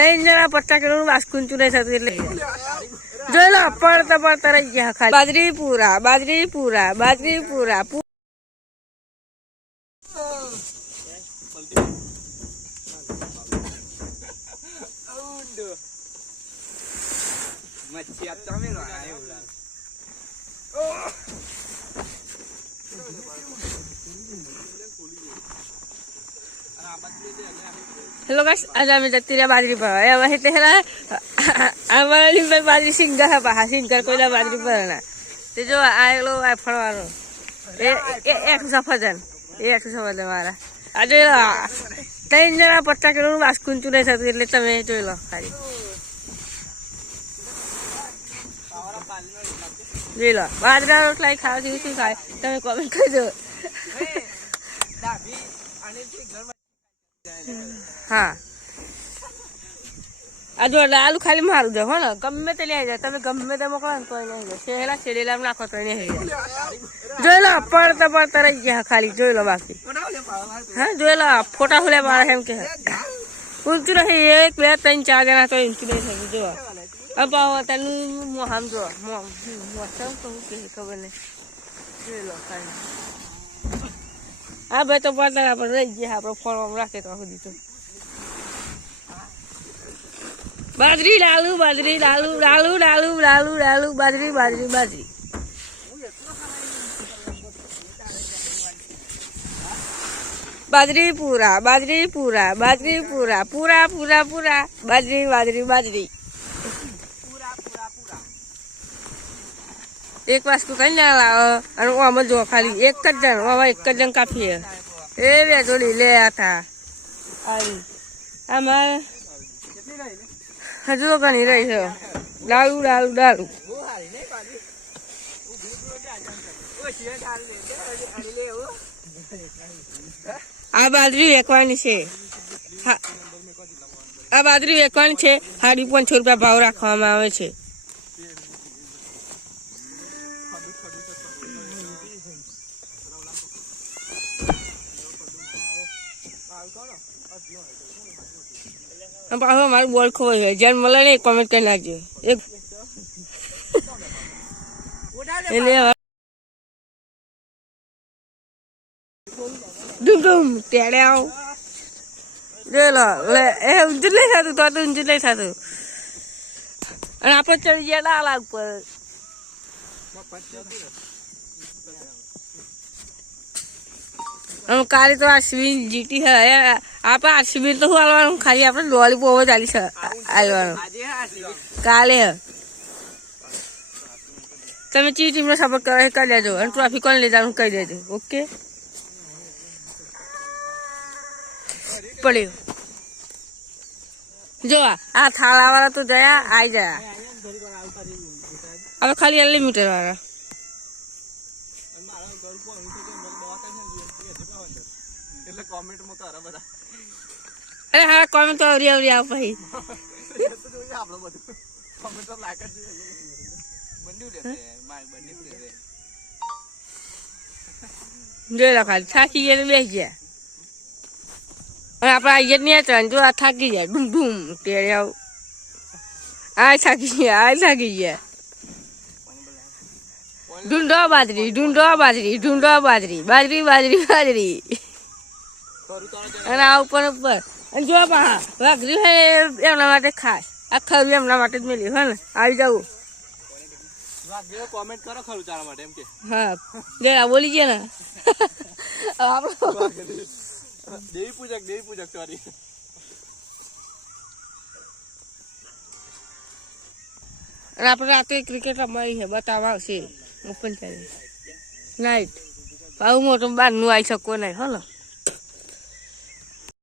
ત્રણ જણા પટ્ટા કિલો વાસ્કુંચું નહીં થતું એટલે જોઈ લો પડતા પડતા રહી ગયા ખાલી બાજરી પૂરા બાજરી પૂરા બાજરી પૂરા हेलो गाइस आज आम्ही जाती रे बाजरी पर ए वही ते हला आमारी पे बाजरी सिंगर है बहा सिंगर कोइला बाजरी पर ना ते जो आयलो आ फळवानो ए एक सफरजन मारा આજે ત્રણ જણા 50 કિલો નું વાસ્કુંચું નહીં થતું એટલે તમે જોઈ લો ખાલી જોઈ લો બાજરા રોટલા ખાવા શું ખાય તમે કોમેન્ટ કરજો हाँ आज आलू खाली मारू दे हो ना गमे ते ले जाए तब गमे ते मोकला कोई नहीं है सेला सेडेला में नाखो तो नहीं है જોઈ લો પડતા પડતા રહી ગયા ખાલી જોઈ લો બાકી હા જોઈ લો ફોટા ખોલે મારા એમ કે ઊંચું રહી 1 2 3 4 જણા તો ઊંચું નહીં થયું જો अब તનું મોહમ જો મોસમ તો કે ખબર નહીં જોઈ લો ખાલી આ ભાઈ તો પડતા આપણે રહી ગયા આપણે ફોન રાખે તો સુધી તો बाजरी डालू बाजरी डालू डालू डालू डालू डालू बाजरी बाजरी बाजरी बाजरी पूरा बाजरी पूरा बाजरी पूरा पूरा पूरा पूरा बाजरी बाजरी बाजरी पूरा पूरा पूरा एक वास्कु कहीं ना लाओ और वो हम जो खाली एक जन काफी है ए वे जोड़ी ले आता आई हमारे हजू का नहीं रही है डालू डालू डालू आ बाजरी वेकवानी छे आ बाजरी वेकवानी छे 550 रुपया भाव राखवामां आवे छे हम पास हमारे बोल खो है जन मला नहीं कमेंट करना चाहिए एक डुम डुम तेरे आओ ले लो ले ए उंजल नहीं था तो उंजल नहीं था और आप चल गया ना लाग पर हम काली तो आरसीबी जीती है आप आरसीबी तो हुआ खाली आप लॉलीपॉप डाली काले है તમે ચી ટીમનો સપોર્ટ કરો એ કરી દેજો અને ટ્રોફી કોણ લઈ જવાનું કહી દેજો ઓકે પડ્યો જો આ થાળાવાળા તો જયા આવી જયા હવે ખાલી અનલિમિટેડ વાળા कमेंट में करा बता अरे हां कमेंट तो औरी औरी आओ भाई ये तो जो आप लोग बता कमेंट तो लाइक कर बंदी लेते हैं मार बंदी लेते जो ला खाली थाकी ये बेच गया और आपड़ा ये नहीं चल जो थाकी गया डुम डुम तेरे आओ आ थाकी गया ढूंढो बाजरी बाजरी बाजरी बाजरी बाजरी અને આ ઉપર ઉપર અને જો બા વાઘરી હે એમના માટે ખાસ આ ખરું એમના માટે જ મેલી હે ને આવી જાવ વાઘરી કોમેન્ટ કરો ખરું તારા માટે એમ કે હા જરા બોલી ગયા ને આપણો દેવી પૂજક સોરી અને આપણે રાતે ક્રિકેટ રમાઈ છે બતાવવા આવશે ઓપન ચાલે નાઈટ બહુ મોટું બહારનું આવી શકો નહીં હલો